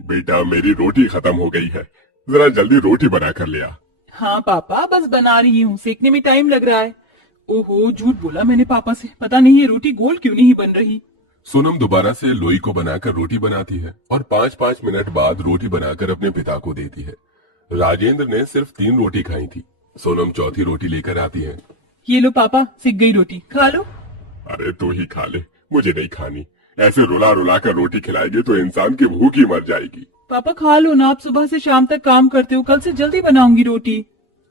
बेटा मेरी रोटी खत्म हो गई है, जरा जल्दी रोटी बना कर ले आ। हाँ पापा, बस बना रही हूँ, सेकने में टाइम लग रहा है। ओहो, झूठ बोला मैंने पापा से, पता नहीं ये रोटी गोल क्यों नहीं बन रही। सोनम दोबारा से लोई को बनाकर रोटी बनाती है और 5-5 मिनट बाद रोटी बनाकर अपने पिता को देती है। राजेंद्र ने सिर्फ 3 रोटी खाई थी। सोनम चौथी रोटी लेकर आती है। ये लो पापा, सिक गई रोटी, खा लो। अरे तू ही खा ले, मुझे नहीं खानी। ऐसे रुला रुला कर रोटी खिलाएगी तो इंसान की भूख ही मर जाएगी। पापा खा लो ना, आप सुबह से शाम तक काम करते हो, कल से जल्दी बनाऊंगी रोटी।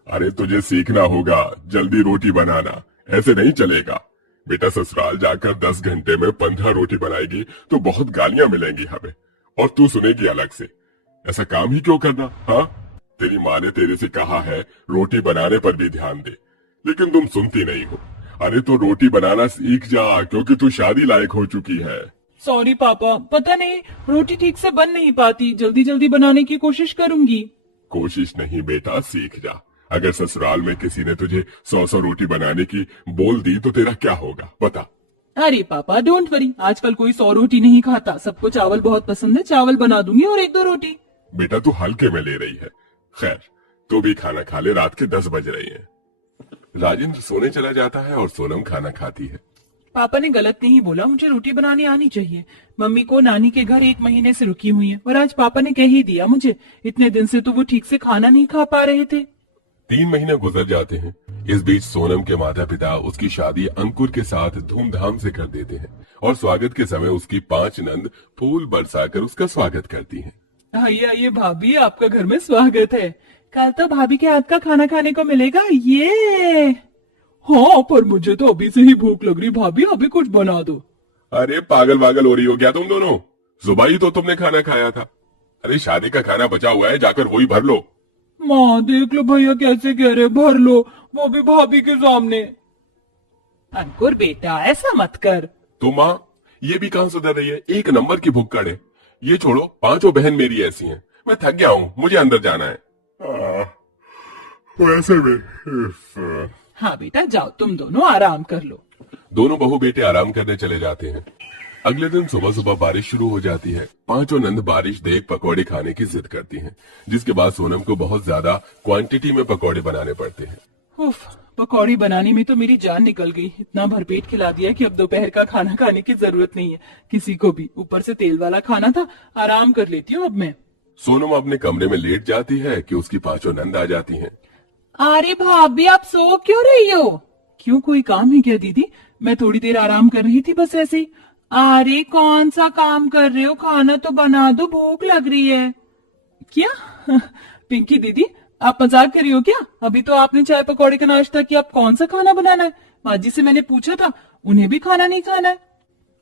अरे तुझे सीखना होगा जल्दी रोटी बनाना, ऐसे नहीं चलेगा। बेटा ससुराल जाकर 10 घंटे में 15 रोटी बनाएगी तो बहुत गालियां मिलेंगी हमें, और तू सुनेगी अलग से। ऐसा काम ही क्यों करना? हाँ, तेरी माँ ने तेरे से कहा है रोटी बनाने पर भी ध्यान दे, लेकिन तुम सुनती नहीं हो। अरे तो रोटी बनाना सीख जा, क्योंकि तू शादी लायक हो चुकी है। सॉरी पापा, पता नहीं रोटी ठीक से बन नहीं पाती, जल्दी जल्दी बनाने की कोशिश करूंगी। कोशिश नहीं बेटा, सीख जा। अगर ससुराल में किसी ने तुझे 100 रोटी बनाने की बोल दी तो तेरा क्या होगा बता। अरे पापा डोंट वरी, आजकल कोई 100 रोटी नहीं खाता, सबको चावल बहुत पसंद है, चावल बना दूंगी और 1-2 रोटी। बेटा तू हल्के में ले रही है। खैर तू भी खाना खा ले, रात के 10 बज रहे हैं। राजेंद्र सोने चला जाता है और सोनम खाना खाती है। पापा ने गलत नहीं बोला, मुझे रोटी बनानी आनी चाहिए। मम्मी को नानी के घर 1 महीने से रुकी हुई है और आज पापा ने कह ही दिया मुझे, इतने दिन से तो वो ठीक से खाना नहीं खा पा रहे थे। 3 महीने गुजर जाते हैं। इस बीच सोनम के माता पिता उसकी शादी अंकुर के साथ धूमधाम से कर देते हैं और स्वागत के समय उसकी 5 नंद फूल बरसाकर उसका स्वागत करती हैं। आइए आइए भाभी, आपका घर में स्वागत है। कल तो भाभी के हाथ का खाना खाने को मिलेगा। ये हाँ, पर मुझे तो अभी से ही भूख लग रही भाभी, अभी कुछ बना दो। अरे पागल वागल हो रही हो क्या तुम दोनों? सुबह ही तो तुमने खाना खाया था। अरे शादी का खाना बचा हुआ है, जाकर वही भर लो। माँ देख लो भैया कैसे कह रहे, भर लो, वो भी भाभी के सामने। अंकुर बेटा ऐसा मत कर। तो माँ ये भी कहाँ सुधर रही है, 1 नंबर की भुक्कड़ है। ये छोड़ो, 5 बहन मेरी ऐसी हैं। मैं थक गया हूँ, मुझे अंदर जाना है। वैसे भी हाँ बेटा जाओ, तुम दोनों आराम कर लो। दोनों बहू बेटे आराम करने चले जाते हैं। अगले दिन सुबह सुबह बारिश शुरू हो जाती है। 5 नंद बारिश देख पकौड़े खाने की जिद करती हैं, जिसके बाद सोनम को बहुत ज्यादा क्वांटिटी में पकौड़े बनाने पड़ते हैं। उफ, पकौड़ी बनाने में तो मेरी जान निकल गई। इतना भरपेट खिला दिया कि अब दोपहर का खाना खाने की जरूरत नहीं है किसी को भी। ऊपर से तेल वाला खाना था, आराम कर लेती हूँ अब मैं। सोनम अपने कमरे में लेट जाती है कि उसकी 5 नंद आ जाती हैं। अरे भाभी आप सो क्यों रही हो? क्यों, कोई काम है क्या दीदी? मैं थोड़ी देर आराम कर रही थी बस ऐसे ही। अरे कौन सा काम कर रहे हो, खाना तो बना दो, भूख लग रही है। क्या पिंकी दीदी आप मजाक कर रही हो क्या? अभी तो आपने चाय पकौड़े का नाश्ता किया, अब कौन सा खाना बनाना है? माँ जी से मैंने पूछा था, उन्हें भी खाना नहीं खाना है।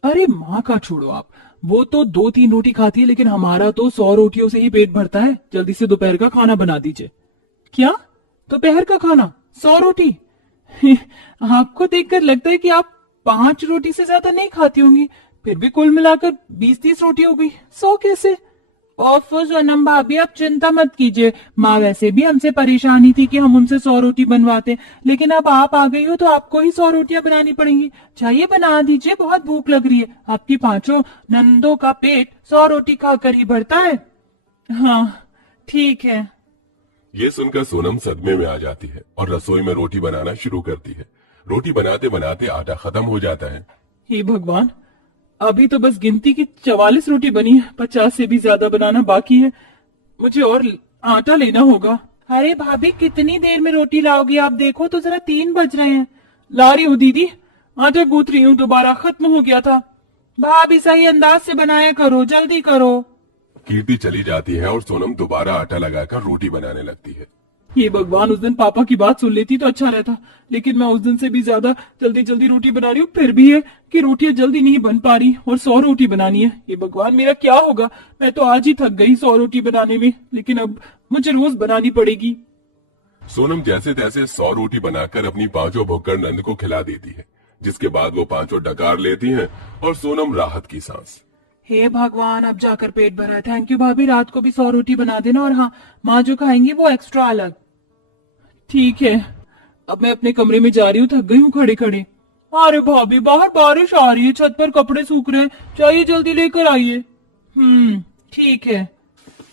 अरे माँ का छोड़ो आप, वो तो 2-3 रोटी खाती है, लेकिन हमारा तो 100 रोटियों से ही पेट भरता है। जल्दी से दोपहर का खाना बना दीजिए। क्या, दोपहर का खाना 100 रोटी? आपको देखकर लगता है कि आप 5 रोटी से ज्यादा नहीं खाती होंगी, फिर भी कुल मिलाकर 20-30 रोटी हो गई। 100 कैसे? ओफो सोनम भाभी आप चिंता मत कीजिए, माँ वैसे भी हमसे परेशानी थी कि हम उनसे 100 रोटी बनवाते, लेकिन अब आप आ गई हो तो आपको ही 100 रोटियां बनानी पड़ेंगी। चाहिए बना दीजिए, बहुत भूख लग रही है। आपकी 5 नंदों का पेट 100 रोटी खाकर ही भरता है। हाँ ठीक है। ये सुनकर सोनम सदमे में आ जाती है और रसोई में रोटी बनाना शुरू करती है। रोटी बनाते बनाते आटा खत्म हो जाता है। हे भगवान, अभी तो बस गिनती की 44 रोटी बनी है, 50 से भी ज्यादा बनाना बाकी है। मुझे और आटा लेना होगा। अरे भाभी कितनी देर में रोटी लाओगी? आप देखो तो जरा 3 बज रहे हैं। ला रही हूँ दीदी, आटा गूंथ रही हूँ, दोबारा खत्म हो गया था। भाभी सही अंदाज से बनाया करो, जल्दी करो। कीर्ति चली जाती है और सोनम दोबारा आटा लगाकर रोटी बनाने लगती है। ये भगवान, उस दिन पापा की बात सुन लेती तो अच्छा रहता, लेकिन मैं उस दिन से भी ज्यादा जल्दी जल्दी रोटी बना रही हूँ, फिर भी है कि रोटियां जल्दी नहीं बन पा रही और 100 रोटी बनानी है। ये भगवान मेरा क्या होगा? मैं तो आज ही थक गई 100 रोटी बनाने में, लेकिन अब मुझे रोज बनानी पड़ेगी। सोनम जैसे तैसे 100 रोटी बनाकर अपनी 5 भुक्कड़ नंद को खिला देती है, जिसके बाद वो 5 डकार लेती हैं और सोनम राहत की सांस। हे भगवान, अब जाकर पेट भरा है। थैंक यू भाभी, रात को भी 100 रोटी बना देना, और हाँ माँ जो खाएंगी वो एक्स्ट्रा अलग। ठीक है, अब मैं अपने कमरे में जा रही हूँ, थक गई हूँ खड़े खड़े। अरे भाभी बाहर बारिश आ रही है, छत पर कपड़े सूख रहे हैं, चाहिए जल्दी लेकर आइए। ठीक है।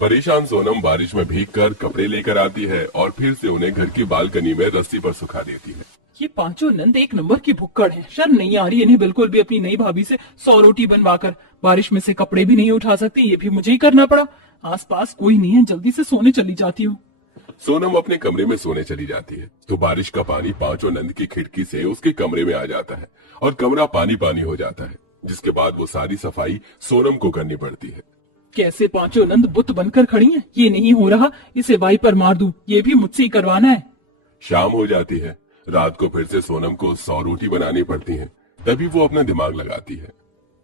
परेशान सोनम बारिश में भीगकर कपड़े लेकर आती है और फिर से उन्हें घर की बालकनी में रस्सी पर सुखा देती है। ये पांचों नंद एक नंबर की भुक्कड़ हैं। शर्म नहीं आ रही इन्हें बिल्कुल भी अपनी नई भाभी से 100 रोटी बनवाकर। बारिश में से कपड़े भी नहीं उठा सकती, ये भी मुझे ही करना पड़ा। आसपास कोई नहीं है, जल्दी से सोने चली जाती हूँ। सोनम अपने कमरे में सोने चली जाती है तो बारिश का पानी पांचों नंद की खिड़की से उसके कमरे में आ जाता है और कमरा पानी पानी हो जाता है, जिसके बाद वो सारी सफाई सोनम को करनी पड़ती है। कैसे पांचों नंद बुत बनकर खड़ी हैं? ये नहीं हो रहा, इसे वाइपर मार दूं, ये भी मुझसे ही करवाना है। शाम हो जाती है। रात को फिर से सोनम को 100 रोटी बनानी पड़ती है। तभी वो अपना दिमाग लगाती है।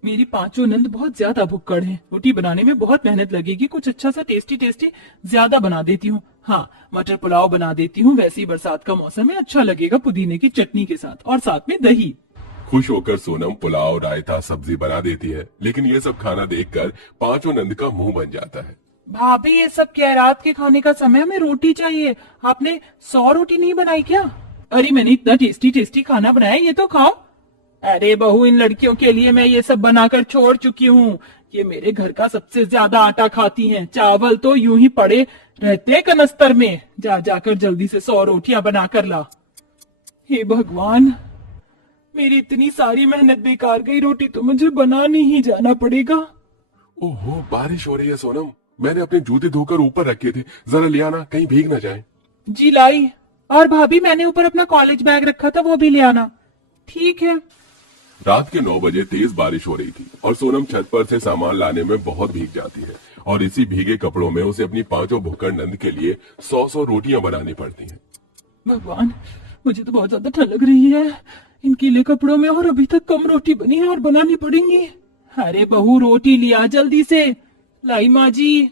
मेरी पांचों नंद बहुत ज्यादा भुक्कड़ हैं। रोटी बनाने में बहुत मेहनत लगेगी, कुछ अच्छा सा टेस्टी टेस्टी ज्यादा बना देती हूँ। हाँ, मटर पुलाव बना देती हूँ, वैसे ही बरसात का मौसम है, अच्छा लगेगा पुदीने की चटनी के साथ, और साथ में दही। खुश होकर सोनम पुलाव, रायता, सब्जी बना देती है, लेकिन ये सब खाना देखकर पांचों नंद का मुंह बन जाता है। भाभी ये सब क्या, रात के खाने का समय, हमें रोटी चाहिए। आपने 100 रोटी नहीं बनाई क्या? अरे मैंने इतना टेस्टी टेस्टी खाना बनाया, ये तो खाओ। अरे बहू, इन लड़कियों के लिए मैं ये सब बनाकर छोड़ चुकी हूँ। ये मेरे घर का सबसे ज्यादा आटा खाती हैं, चावल तो यूं ही पड़े रहते कनस्तर में। जा जाकर जल्दी से 100 रोटियां बनाकर ला। हे भगवान, मेरी इतनी सारी मेहनत बेकार गई, रोटी तो मुझे बनाने ही जाना पड़ेगा। ओहो, बारिश हो रही है सोनम। मैंने अपने जूते धोकर ऊपर रखे थे, जरा ले आना, कहीं भीग न जाए। जी लाई। और भाभी मैंने ऊपर अपना कॉलेज बैग रखा था, वो भी ले आना। ठीक है। रात के 9 बजे तेज बारिश हो रही थी और सोनम छत पर से सामान लाने में बहुत भीग जाती है और इसी भीगे कपड़ों में उसे अपनी पांचों भुक्कड़ नंद के लिए 100 रोटियां बनानी पड़ती हैं। भगवान, मुझे तो बहुत ज्यादा ठंड लग रही है इन गीले कपड़ों में, और अभी तक कम रोटी बनी है और बनानी पड़ेंगी। अरे बहू, रोटी लिया जल्दी से। लाई माँ जी।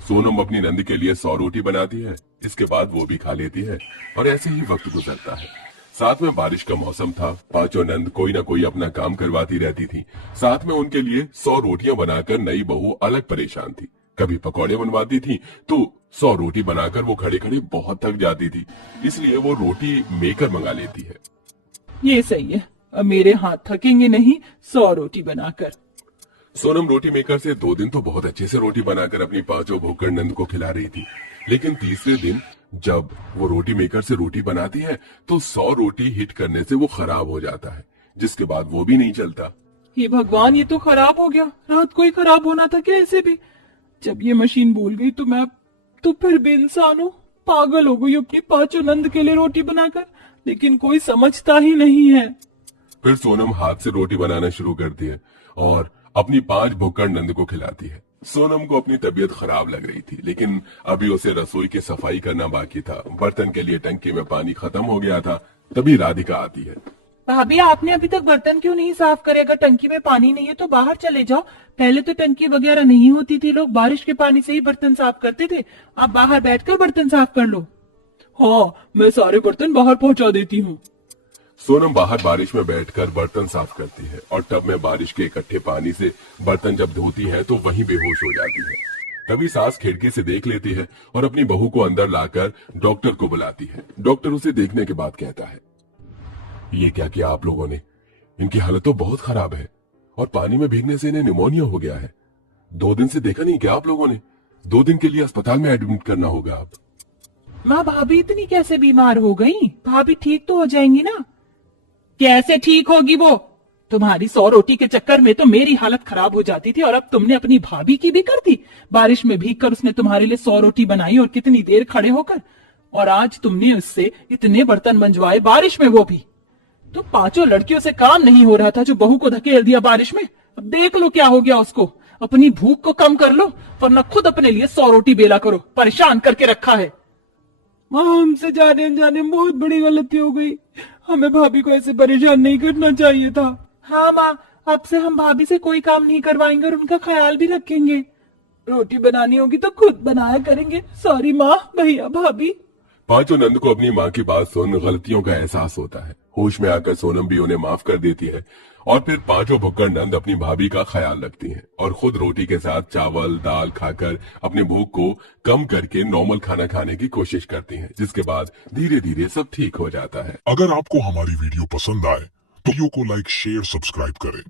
सोनम अपनी नंद के लिए 100 रोटी बनाती है, इसके बाद वो भी खा लेती है और ऐसे ही वक्त गुजरता है। साथ में बारिश का मौसम था, पांचों नंद कोई ना कोई अपना काम करवाती रहती थी। साथ में उनके लिए 100 रोटियां बनाकर नई बहू अलग परेशान थी। कभी पकौड़े बनवाती थी तो 100 रोटी बनाकर वो खड़े खड़े बहुत थक जाती थी, इसलिए वो रोटी मेकर मंगा लेती है। ये सही है, अब मेरे हाथ थकेंगे नहीं 100 रोटी बनाकर। सोनम रोटी मेकर से 2 दिन तो बहुत अच्छे से रोटी बनाकर अपनी पांचों भुक्कड़ नंद को खिला रही थी, लेकिन तीसरे दिन जब वो रोटी मेकर से रोटी बनाती है तो 100 रोटी हिट करने से वो खराब हो जाता है, जिसके बाद वो भी नहीं चलता। हे भगवान, ये तो खराब हो गया। रात को ही खराब होना था क्या? ऐसे भी जब ये मशीन भूल गई तो मैं तो फिर भी इंसान हूँ, पागल हो गई अपनी पांचों नंद के लिए रोटी बनाकर, लेकिन कोई समझता ही नहीं है। फिर सोनम हाथ से रोटी बनाना शुरू करती है और अपनी 5 भुक्कड़ नंद को खिलाती है। सोनम को अपनी तबीयत खराब लग रही थी, लेकिन अभी उसे रसोई की सफाई करना बाकी था। बर्तन के लिए टंकी में पानी खत्म हो गया था। तभी राधिका आती है। भाभी, आपने अभी तक बर्तन क्यों नहीं साफ करे? अगर टंकी में पानी नहीं है तो बाहर चले जाओ। पहले तो टंकी वगैरह नहीं होती थी, लोग बारिश के पानी से ही बर्तन साफ करते थे। आप बाहर बैठकर बर्तन साफ कर लो। हाँ, मैं सारे बर्तन बाहर पहुंचा देती हूँ। सोनम बाहर बारिश में बैठकर बर्तन साफ करती है और टब में बारिश के इकट्ठे पानी से बर्तन जब धोती है तो वहीं बेहोश हो जाती है। तभी सास खिड़की से देख लेती है और अपनी बहू को अंदर लाकर डॉक्टर को बुलाती है। डॉक्टर उसे देखने के बाद कहता है, ये क्या किया आप लोगों ने? इनकी हालत तो बहुत खराब है और पानी में भीगने से इन्हें निमोनिया हो गया है। 2 दिन से देखा नहीं क्या आप लोगों ने? 2 दिन के लिए अस्पताल में एडमिट करना होगा आप। माँ, भाभी इतनी कैसे बीमार हो गई? भाभी ठीक तो हो जाएंगी ना? कैसे ठीक होगी वो? तुम्हारी 100 रोटी के चक्कर में तो मेरी हालत खराब हो जाती थी और अब तुमने अपनी भाभी की भी कर दी। बारिश में भीगकर उसने तुम्हारे लिए 100 रोटी बनाई और कितनी देर खड़े होकर, और आज तुमने उससे इतने बर्तन मंजवाए बारिश में, वो भी। तो 5 लड़कियों से काम नहीं हो रहा था जो बहू को धकेल दिया बारिश में। अब देख लो क्या हो गया उसको। अपनी भूख को कम कर लो, वरना खुद अपने लिए 100 रोटी बेला करो। परेशान करके रखा है। माँ, हमसे जाने अनजाने में बहुत बड़ी गलती हो गई। हमें भाभी को ऐसे परेशान नहीं करना चाहिए था। हाँ माँ, अब से हम भाभी से कोई काम नहीं करवाएंगे और उनका ख्याल भी रखेंगे। रोटी बनानी होगी तो खुद बनाया करेंगे। सॉरी माँ, भैया, भाभी। पांचों नंद को अपनी माँ की बात सुन गलतियों का एहसास होता है। होश में आकर सोनम भी उन्हें माफ कर देती है और फिर पांचों भुक्कड़ नंद अपनी भाभी का ख्याल रखती हैं और खुद रोटी के साथ चावल दाल खाकर अपनी भूख को कम करके नॉर्मल खाना खाने की कोशिश करती हैं, जिसके बाद धीरे धीरे सब ठीक हो जाता है। अगर आपको हमारी वीडियो पसंद आए वीडियो को लाइक शेयर सब्सक्राइब करें।